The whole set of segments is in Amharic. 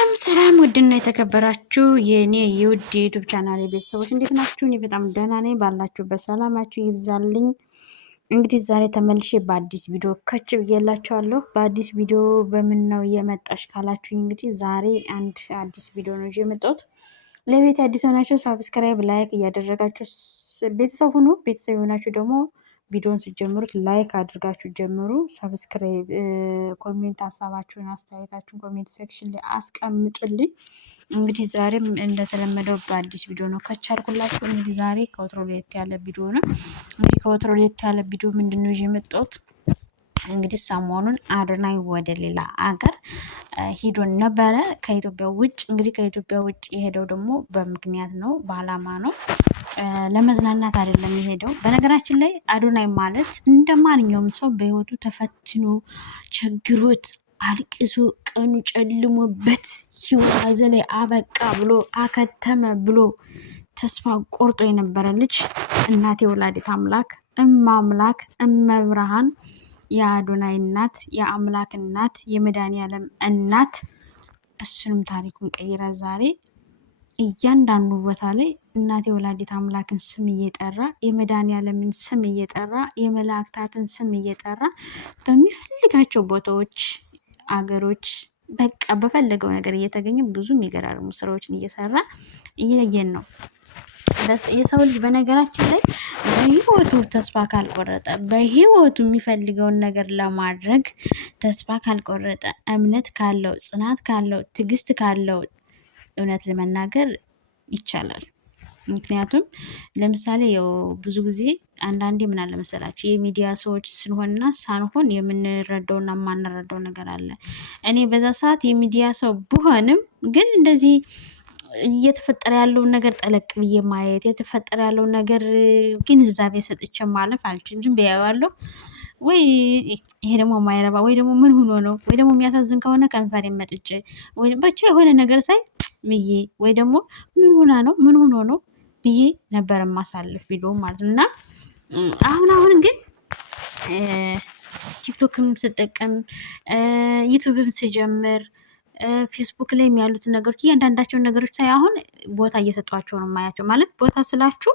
ሰላም ውድና የተከበራችሁ የኔ የውድ ዩቲዩብ ቻናል ቤተሰቦች እንዴት ናችሁ? እኔ በጣም ደህና ነኝ። ባላችሁበት ሰላማችሁ ይብዛልኝ። እንግዲህ ዛሬ ተመልሼ በአዲስ ቪዲዮ ከች ብዬላችኋለሁ። በአዲስ ቪዲዮ በምን ነው የመጣሽ ካላችሁ እንግዲህ ዛሬ አንድ አዲስ ቪዲዮ ነው የመጣሁት። ለቤት አዲስ ሆናችሁ ሳብስክራይብ፣ ላይክ እያደረጋችሁ ቤተሰብ ሁኑ። ቤተሰብ የሆናችሁ ደግሞ ቪዲዮን ሲጀምሩት ላይክ አድርጋችሁ ጀምሩ። ሰብስክራይብ፣ ኮሜንት ሀሳባችሁን አስተያየታችሁን ኮሜንት ሴክሽን ላይ አስቀምጡልኝ። እንግዲህ ዛሬም እንደተለመደው በአዲስ ቪዲዮ ነው ከቻልኩላችሁ። እንግዲህ ዛሬ ከወትሮ ለየት ያለ ቪዲዮ ነው። እንግዲህ ከወትሮ ለየት ያለ ቪዲዮ ምንድነው ይዤ የመጣሁት? እንግዲህ ሰሞኑን አዶናይ ወደ ሌላ አገር ሂዶ ነበረ ከኢትዮጵያ ውጭ። እንግዲህ ከኢትዮጵያ ውጭ የሄደው ደግሞ በምክንያት ነው፣ በአላማ ነው። ለመዝናናት አይደለም የሄደው። በነገራችን ላይ አዶናይ ማለት እንደ ማንኛውም ሰው በህይወቱ ተፈትኖ ቸግሮት አልቅሶ ቀኑ ጨልሞበት ህይወት ላይ አበቃ ብሎ አከተመ ብሎ ተስፋ ቆርጦ የነበረ ልጅ እናቴ ወላዲት አምላክ እማምላክ እመብርሃን የአዶናይ እናት የአምላክ እናት የመድኃኒዓለም እናት እሱንም ታሪኩን ቀይራ ዛሬ እያንዳንዱ ቦታ ላይ እናቴ ወላዲት አምላክን ስም እየጠራ የመድኃኒዓለምን ስም እየጠራ የመላእክታትን ስም እየጠራ በሚፈልጋቸው ቦታዎች አገሮች በቃ በፈለገው ነገር እየተገኘ ብዙ የሚገራርሙ ስራዎችን እየሰራ እያየን ነው። የሰው ልጅ በነገራችን ላይ በህይወቱ ተስፋ ካልቆረጠ በህይወቱ የሚፈልገውን ነገር ለማድረግ ተስፋ ካልቆረጠ እምነት ካለው ጽናት ካለው ትዕግስት ካለው እውነት ለመናገር ይቻላል። ምክንያቱም ለምሳሌ ያው ብዙ ጊዜ አንዳንዴ ምን አለ መሰላችሁ የሚዲያ ሰዎች ስንሆንና ሳንሆን የምንረዳውና የማንረዳው ነገር አለ። እኔ በዛ ሰዓት የሚዲያ ሰው ብሆንም ግን እንደዚህ እየተፈጠረ ያለውን ነገር ጠለቅ ብዬ ማየት የተፈጠረ ያለውን ነገር ግንዛቤ ሰጥቼ ማለፍ አልችልም። ዝም ብያዋለሁ ወይ ይሄ ደግሞ ማይረባ ወይ ደግሞ ምን ሆኖ ነው ወይ ደግሞ የሚያሳዝን ከሆነ ከንፈር መጥጬ ወይ ብቻ የሆነ ነገር ሳይ ብዬ ወይ ደግሞ ምን ሆኖ ነው ብዬ ነበር ማሳልፍ ቪዲዮ ማለት ነው። እና አሁን ግን ቲክቶክም ስጠቀም ዩቲዩብም ስጀምር ፌስቡክ ላይ ያሉትን ነገሮች እያንዳንዳቸውን ነገሮች ሳይ አሁን ቦታ እየሰጧቸው ነው የማያቸው። ማለት ቦታ ስላችሁ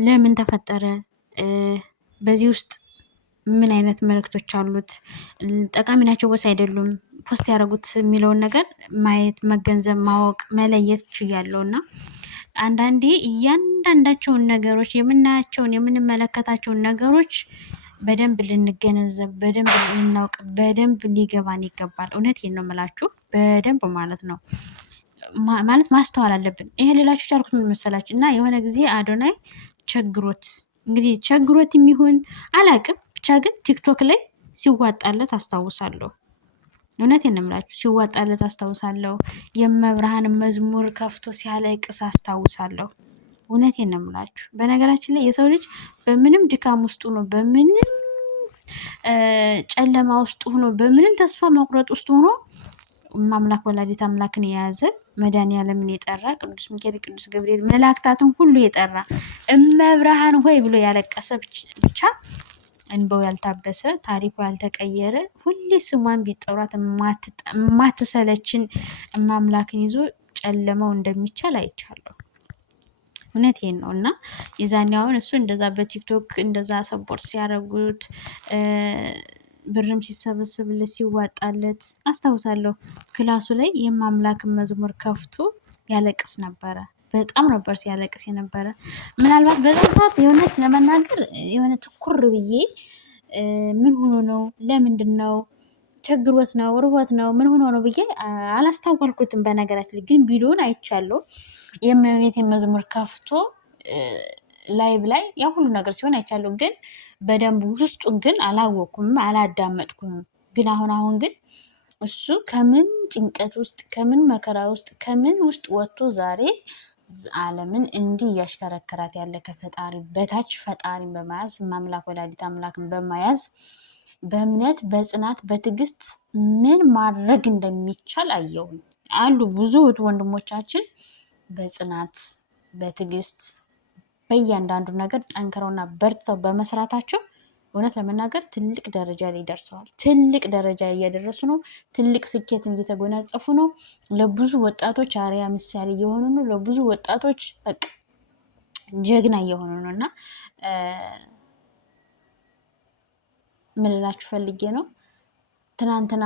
ለምን ተፈጠረ፣ በዚህ ውስጥ ምን አይነት መልእክቶች አሉት፣ ጠቃሚ ናቸው ወይስ አይደሉም፣ ፖስት ያደረጉት የሚለውን ነገር ማየት መገንዘብ ማወቅ መለየት ችያለሁ። እና አንዳንዴ እያንዳንዳቸውን ነገሮች የምናያቸውን የምንመለከታቸውን ነገሮች በደንብ ልንገነዘብ በደንብ ልናውቅ በደንብ ሊገባን ይገባል። እውነቴን ነው የምላችሁ፣ በደንብ ማለት ነው ማለት ማስተዋል አለብን። ይሄ ሌላችሁ ቻልኩት ምን መሰላችሁ? እና የሆነ ጊዜ አዶናይ ቸግሮት እንግዲህ ቸግሮት የሚሆን አላቅም ብቻ ግን ቲክቶክ ላይ ሲዋጣለት አስታውሳለሁ። እውነቴን ነው የምላችሁ ሲዋጣለት አስታውሳለሁ። የመብርሃን መዝሙር ከፍቶ ሲያለቅስ አስታውሳለሁ። እውነቴን ነው የምላችሁ። በነገራችን ላይ የሰው ልጅ በምንም ድካም ውስጥ ሆኖ በምንም ጨለማ ውስጥ ሆኖ በምንም ተስፋ መቁረጥ ውስጥ ሆኖ አምላክ ወላዲት አምላክን የያዘ መድኃኒዓለምን የጠራ ቅዱስ ሚካኤል ቅዱስ ገብርኤል መላእክታትን ሁሉ የጠራ እመብርሃን ሆይ ብሎ ያለቀሰ ብቻ እንበው ያልታበሰ ታሪኩ ያልተቀየረ ሁሌ ስሟን ቢጠሯት ማትሰለችን አምላክን ይዞ ጨለማው እንደሚቻል አይቻለሁ። እውነቴን ነው። እና የዛኔ አሁን እሱ እንደዛ በቲክቶክ እንደዛ ሰፖርት ሲያደርጉት ብርም ሲሰበስብለት ሲዋጣለት አስታውሳለሁ። ክላሱ ላይ የማምላክን መዝሙር ከፍቶ ያለቅስ ነበረ። በጣም ነበር ሲያለቅስ የነበረ። ምናልባት በዛ ሰዓት የእውነት ለመናገር የሆነ ትኩር ብዬ ምን ሆኖ ነው ለምንድን ነው ቸግሮት ነው ርቦት ነው ምን ሆኖ ነው ብዬ አላስታወልኩትም። በነገራችን ላይ ግን ቪዲዮን አይቻለሁ። የእመቤቴን መዝሙር ከፍቶ ላይቭ ላይ ያ ሁሉ ነገር ሲሆን አይቻለሁ። ግን በደንብ ውስጡን ግን አላወኩም አላዳመጥኩም። ግን አሁን ግን እሱ ከምን ጭንቀት ውስጥ ከምን መከራ ውስጥ ከምን ውስጥ ወጥቶ ዛሬ ዓለምን እንዲህ እያሽከረከራት ያለ ከፈጣሪ በታች ፈጣሪን በመያዝ ማምላክ ወላዲት አምላክን በመያዝ በእምነት በጽናት በትዕግስት ምን ማድረግ እንደሚቻል አየሁ። አሉ ብዙ ወንድሞቻችን በጽናት በትዕግስት በእያንዳንዱ ነገር ጠንክረውና በርተው በመስራታቸው እውነት ለመናገር ትልቅ ደረጃ ላይ ደርሰዋል። ትልቅ ደረጃ እያደረሱ ነው። ትልቅ ስኬትን እየተጎናጸፉ ነው። ለብዙ ወጣቶች አርያ ምሳሌ እየሆኑ ነው። ለብዙ ወጣቶች በቃ ጀግና እየሆኑ ነው እና ምን እላችሁ ፈልጌ ነው ትናንትና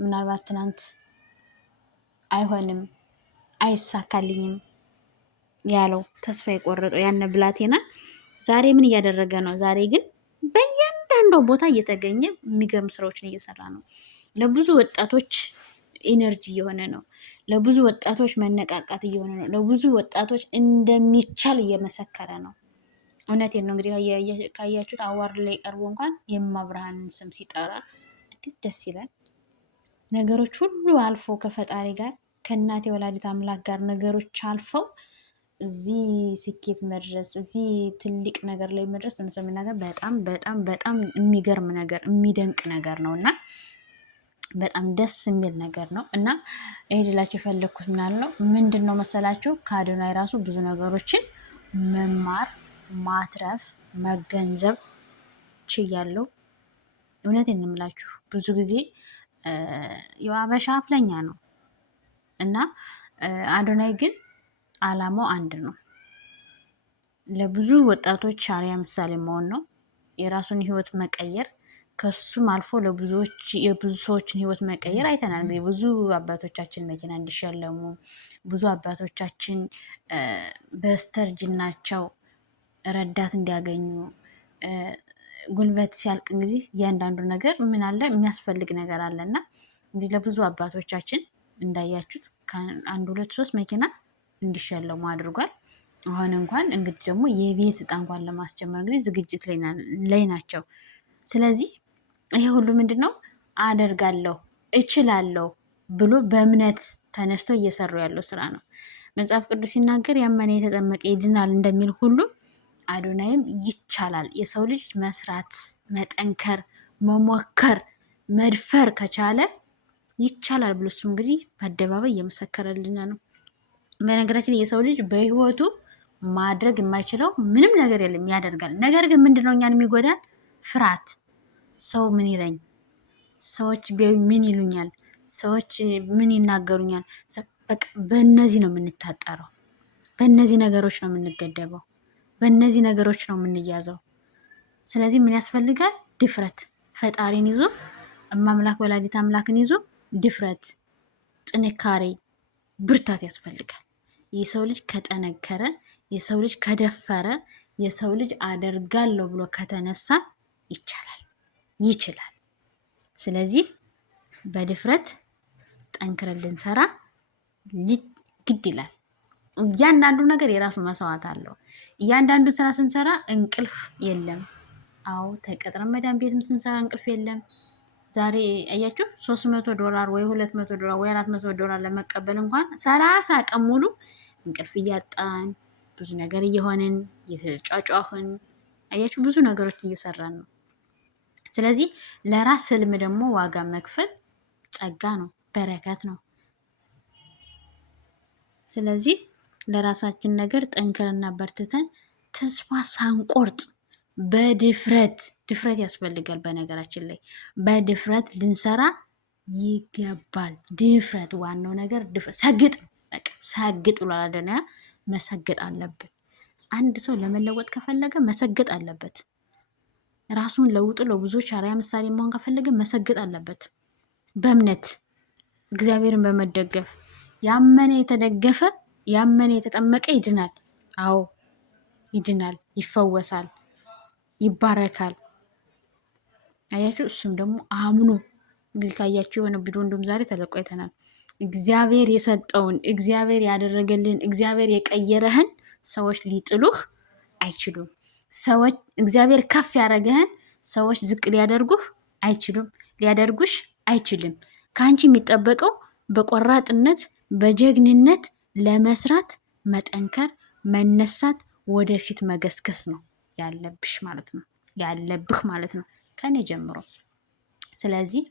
ምናልባት ትናንት አይሆንም አይሳካልኝም ያለው ተስፋ የቆረጠው ያነ ብላቴና ዛሬ ምን እያደረገ ነው? ዛሬ ግን በእያንዳንዱ ቦታ እየተገኘ የሚገርም ስራዎችን እየሰራ ነው። ለብዙ ወጣቶች ኢነርጂ እየሆነ ነው። ለብዙ ወጣቶች መነቃቃት እየሆነ ነው። ለብዙ ወጣቶች እንደሚቻል እየመሰከረ ነው። እውነቴን ነው። እንግዲህ ካያችሁት አዋርድ ላይ ቀርቦ እንኳን የማብርሃንን ስም ሲጠራ እንዴት ደስ ይላል። ነገሮች ሁሉ አልፎ ከፈጣሪ ጋር ከእናቴ ወላዲት አምላክ ጋር ነገሮች አልፈው እዚህ ስኬት መድረስ እዚህ ትልቅ ነገር ላይ መድረስ ለምሳሌ በጣም በጣም በጣም የሚገርም ነገር የሚደንቅ ነገር ነው እና በጣም ደስ የሚል ነገር ነው እና ይሄድላችሁ የፈለግኩት ምንድን ነው መሰላችሁ? ከአዶናይ ራሱ ብዙ ነገሮችን መማር ማትረፍ መገንዘብ ችያለሁ። እውነቴን ነው የምላችሁ። ብዙ ጊዜ የአበሻ አፍለኛ ነው እና አዶናይ ግን አላማው አንድ ነው። ለብዙ ወጣቶች አርአያ ምሳሌ መሆን ነው። የራሱን ህይወት መቀየር ከሱም አልፎ የብዙ ሰዎችን ህይወት መቀየር አይተናል። ብዙ አባቶቻችን መኪና እንዲሸለሙ፣ ብዙ አባቶቻችን በስተርጅናቸው ረዳት እንዲያገኙ፣ ጉልበት ሲያልቅ እንግዲህ እያንዳንዱ ነገር ምን አለ የሚያስፈልግ ነገር አለ እና እንግዲህ ለብዙ አባቶቻችን እንዳያችሁት ከአንድ 2 3 መኪና እንዲሸለሙ አድርጓል። አሁን እንኳን እንግዲህ ደግሞ የቤት እጣ እንኳን ለማስጀመር እንግዲህ ዝግጅት ላይ ናቸው። ስለዚህ ይሄ ሁሉ ምንድን ነው? አደርጋለሁ እችላለሁ ብሎ በእምነት ተነስቶ እየሰሩ ያለው ስራ ነው። መጽሐፍ ቅዱስ ሲናገር ያመነ የተጠመቀ ይድናል እንደሚል ሁሉ አዶናይም ይቻላል። የሰው ልጅ መስራት፣ መጠንከር፣ መሞከር፣ መድፈር ከቻለ ይቻላል ብሎ እሱ እንግዲህ በአደባባይ እየመሰከረልን ነው። በነገራችን የሰው ልጅ በህይወቱ ማድረግ የማይችለው ምንም ነገር የለም፣ ያደርጋል። ነገር ግን ምንድነው እኛን የሚጎዳን? ፍርሃት። ሰው ምን ይለኝ፣ ሰዎች ምን ይሉኛል፣ ሰዎች ምን ይናገሩኛል። በቃ በእነዚህ ነው የምንታጠረው፣ በእነዚህ ነገሮች ነው የምንገደበው፣ በእነዚህ ነገሮች ነው የምንያዘው። ስለዚህ ምን ያስፈልጋል? ድፍረት። ፈጣሪን ይዞ እማምላክ ወላዲት አምላክን ይዞ ድፍረት፣ ጥንካሬ፣ ብርታት ያስፈልጋል። የሰው ልጅ ከጠነከረ፣ የሰው ልጅ ከደፈረ፣ የሰው ልጅ አደርጋለሁ ብሎ ከተነሳ ይቻላል፣ ይችላል። ስለዚህ በድፍረት ጠንክረን ልንሰራ ግድ ይላል። እያንዳንዱ ነገር የራሱ መስዋዕት አለው። እያንዳንዱ ስራ ስንሰራ እንቅልፍ የለም። አዎ ተቀጥረን መዳን ቤትም ስንሰራ እንቅልፍ የለም። ዛሬ አያችሁ $300 ወይ $200 ወይ $400 ለመቀበል እንኳን 30 ቀን ሙሉ እንቅልፍ እያጣን ብዙ ነገር እየሆንን እየተጫጫህን አያችሁ ብዙ ነገሮች እየሰራን ነው። ስለዚህ ለራስ ህልም ደግሞ ዋጋ መክፈል ጸጋ ነው፣ በረከት ነው። ስለዚህ ለራሳችን ነገር ጠንክረና በርትተን ተስፋ ሳንቆርጥ ድፍረት ያስፈልጋል። በነገራችን ላይ በድፍረት ልንሰራ ይገባል። ድፍረት ዋናው ነገር ድፍረት። ሰግጥ ብሏል አዶናይ። መሰገጥ አለብን። አንድ ሰው ለመለወጥ ከፈለገ መሰገጥ አለበት። ራሱን ለውጦ ለብዙዎች አርአያ ምሳሌ መሆን ከፈለገ መሰገጥ አለበት። በእምነት እግዚአብሔርን በመደገፍ ያመነ የተደገፈ ያመነ የተጠመቀ ይድናል። አዎ ይድናል፣ ይፈወሳል፣ ይባረካል። አያችሁ። እሱም ደግሞ አምኖ እንግዲህ ካያችሁ የሆነ ቪዲዮ እንደውም ዛሬ ተለቆ አይተናል። እግዚአብሔር የሰጠውን እግዚአብሔር ያደረገልህን እግዚአብሔር የቀየረህን ሰዎች ሊጥሉህ አይችሉም። ሰዎች እግዚአብሔር ከፍ ያደረገህን ሰዎች ዝቅ ሊያደርጉህ አይችሉም፣ ሊያደርጉሽ አይችልም። ከአንቺ የሚጠበቀው በቆራጥነት በጀግንነት ለመስራት መጠንከር፣ መነሳት፣ ወደፊት መገስገስ ነው ያለብሽ ማለት ነው፣ ያለብህ ማለት ነው ከኔ ጀምሮ። ስለዚህ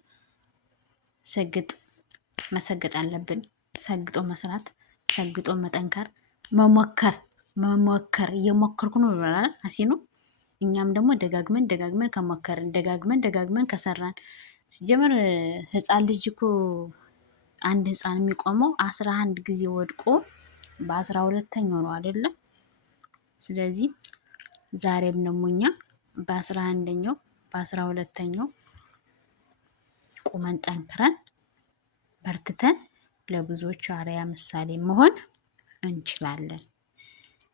መሰገጥ አለብን። ሰግጦ መስራት፣ ሰግጦ መጠንከር፣ መሞከር እየሞከርኩ ነው ብሏል አሲኑ። እኛም ደግሞ ደጋግመን ከሞከርን ደጋግመን ከሰራን ሲጀመር ህፃን ልጅ እኮ አንድ ህፃን የሚቆመው 11 ጊዜ ወድቆ በ12ኛው ነው አይደለም። ስለዚህ ዛሬም ደግሞ እኛ በ11ኛው በ12ኛው ቁመን ጠንክረን በርትተን ለብዙዎች አርአያ ምሳሌ መሆን እንችላለን።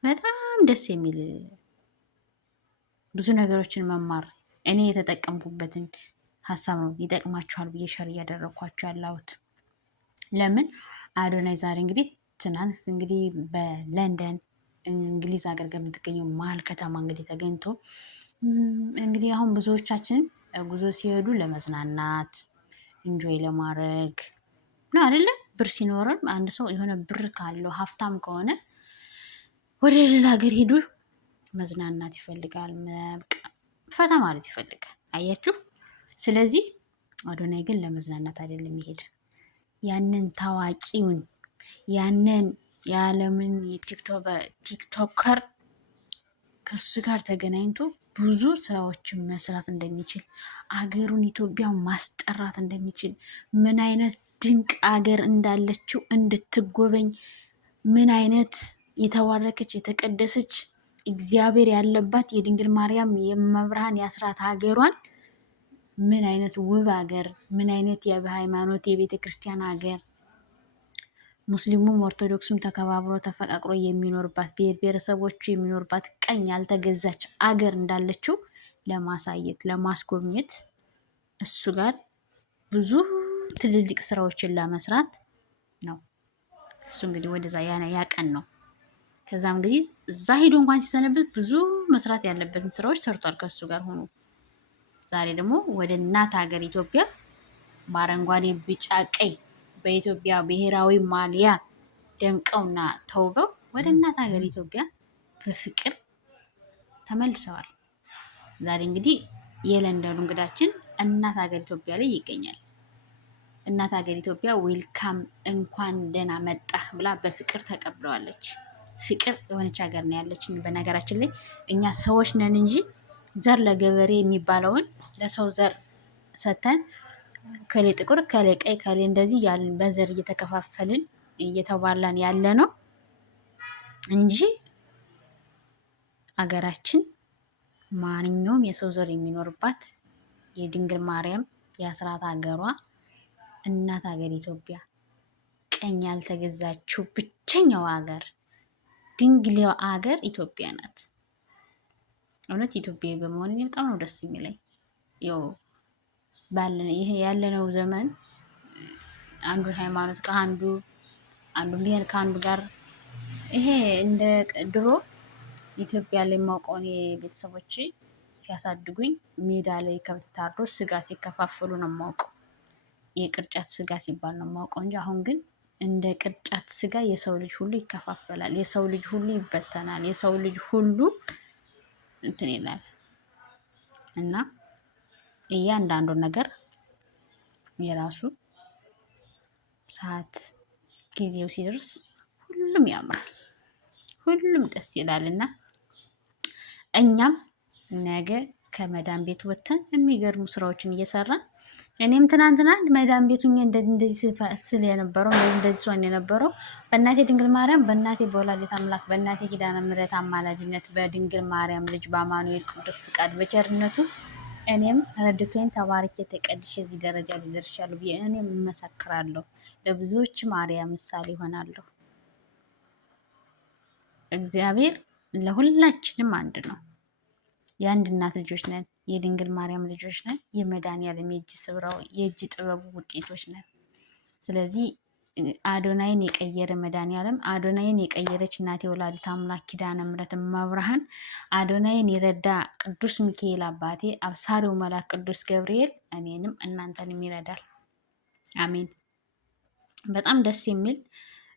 በጣም ደስ የሚል ብዙ ነገሮችን መማር እኔ የተጠቀምኩበትን ሀሳብ ነው ይጠቅማችኋል ብዬ ሸር እያደረግኳቸው ያለሁት። ለምን አዶናይ ዛሬ እንግዲህ ትናንት እንግዲህ በለንደን እንግሊዝ ሀገር ከምትገኘው መሀል ከተማ እንግዲህ ተገኝቶ እንግዲህ አሁን ብዙዎቻችን ጉዞ ሲሄዱ ለመዝናናት ኢንጆይ ለማድረግ ነው አይደለ? ብር ሲኖርም አንድ ሰው የሆነ ብር ካለው ሀብታም ከሆነ ወደ ሌላ ሀገር ሄዱ መዝናናት ይፈልጋል፣ ፈታ ማለት ይፈልጋል። አያችሁ። ስለዚህ አዶናይ ግን ለመዝናናት አይደለም ይሄድ ያንን ታዋቂውን ያንን የዓለምን ቲክቶከር ከሱ ጋር ተገናኝቶ ብዙ ስራዎችን መስራት እንደሚችል አገሩን ኢትዮጵያ ማስጠራት እንደሚችል ምን አይነት ድንቅ አገር እንዳለችው እንድትጎበኝ ምን አይነት የተባረከች የተቀደሰች እግዚአብሔር ያለባት የድንግል ማርያም የመብርሃን የአስራት ሀገሯን ምን አይነት ውብ ሀገር ምን አይነት የሃይማኖት የቤተ ክርስቲያን ሀገር ሙስሊሙም ኦርቶዶክሱም ተከባብሮ ተፈቃቅሮ የሚኖርባት ብሔር ብሔረሰቦቹ የሚኖርባት ቀኝ ያልተገዛች አገር እንዳለችው ለማሳየት ለማስጎብኘት እሱ ጋር ብዙ ትልልቅ ስራዎችን ለመስራት ነው። እሱ እንግዲህ ወደዛ ያቀን ነው። ከዛም እንግዲህ እዛ ሄዶ እንኳን ሲሰነብት ብዙ መስራት ያለበትን ስራዎች ሰርቷል ከሱ ጋር ሆኖ። ዛሬ ደግሞ ወደ እናት ሀገር ኢትዮጵያ በአረንጓዴ ቢጫ ቀይ በኢትዮጵያ ብሔራዊ ማሊያ ደምቀውና ተውበው ወደ እናት ሀገር ኢትዮጵያ በፍቅር ተመልሰዋል። ዛሬ እንግዲህ የለንደኑ እንግዳችን እናት ሀገር ኢትዮጵያ ላይ ይገኛል። እናት ሀገር ኢትዮጵያ ዌልካም እንኳን ደህና መጣህ ብላ በፍቅር ተቀብለዋለች። ፍቅር የሆነች ሀገር ነው ያለችን። በነገራችን ላይ እኛ ሰዎች ነን እንጂ ዘር ለገበሬ የሚባለውን ለሰው ዘር ሰተን ከሌ ጥቁር ከሌ ቀይ ከሌ እንደዚህ ያልን በዘር እየተከፋፈልን እየተባላን ያለ ነው እንጂ አገራችን ማንኛውም የሰው ዘር የሚኖርባት የድንግል ማርያም የአስራት ሀገሯ እናት ሀገር ኢትዮጵያ ቀኝ ያልተገዛችው ብቸኛው ሀገር ድንግል ሀገር ኢትዮጵያ ናት። እውነት ኢትዮጵያዊ በመሆን በጣም ነው ደስ የሚለኝ። ያው ይሄ ያለነው ዘመን አንዱን ሃይማኖት ከአንዱ አንዱን ብሔር ከአንዱ ጋር ይሄ እንደ ድሮ ኢትዮጵያ ላይ የማውቀውን ቤተሰቦች ሲያሳድጉኝ ሜዳ ላይ ከብት ታርዶ ስጋ ሲከፋፈሉ ነው የማውቀው። የቅርጫት ስጋ ሲባል ነው የማውቀው እንጂ አሁን ግን እንደ ቅርጫት ስጋ የሰው ልጅ ሁሉ ይከፋፈላል። የሰው ልጅ ሁሉ ይበተናል። የሰው ልጅ ሁሉ እንትን ይላል እና እያንዳንዱ ነገር የራሱ ሰዓት ጊዜው ሲደርስ ሁሉም ያምራል፣ ሁሉም ደስ ይላል እና እኛም ነገ ከመዳን ቤት ወጥተን የሚገርሙ ስራዎችን እየሰራን እኔም ትናንትና መዳን ቤቱኝ እንደዚህ ስል የነበረው እንደዚህ ሲሆን የነበረው በእናቴ ድንግል ማርያም በእናቴ በወላዲተ አምላክ በእናቴ ኪዳነ ምሕረት አማላጅነት በድንግል ማርያም ልጅ በአማኑኤል ቅዱስ ፍቃድ በቸርነቱ እኔም ረድቶኝ ተባርኬ ተቀድሼ እዚህ ደረጃ ሊደርሻለሁ ብዬ እኔም እመሰክራለሁ። ለብዙዎች ማርያም ምሳሌ ይሆናለሁ። እግዚአብሔር ለሁላችንም አንድ ነው። የአንድ እናት ልጆች ነን። የድንግል ማርያም ልጆች ነን። የመድኃኒዓለም የእጅ ጥበቡ ውጤቶች ነን። ስለዚህ አዶናይን የቀየረ መድኃኒዓለም፣ አዶናይን የቀየረች እናቴ ወላዲተ አምላክ ኪዳነ ምሕረት መብርሃን፣ አዶናይን የረዳ ቅዱስ ሚካኤል አባቴ፣ አብሳሪው መልአክ ቅዱስ ገብርኤል እኔንም እናንተንም ይረዳል። አሜን። በጣም ደስ የሚል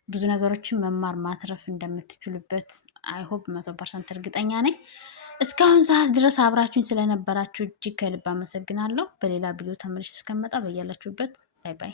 ብዙ ነገሮችን መማር ማትረፍ እንደምትችሉበት አይሆፕ 100% እርግጠኛ ነኝ። እስካሁን ሰዓት ድረስ አብራችሁኝ ስለነበራችሁ እጅግ ከልብ አመሰግናለሁ። በሌላ ቪዲዮ ተመልሼ እስከመጣ በያላችሁበት ባይ ባይ።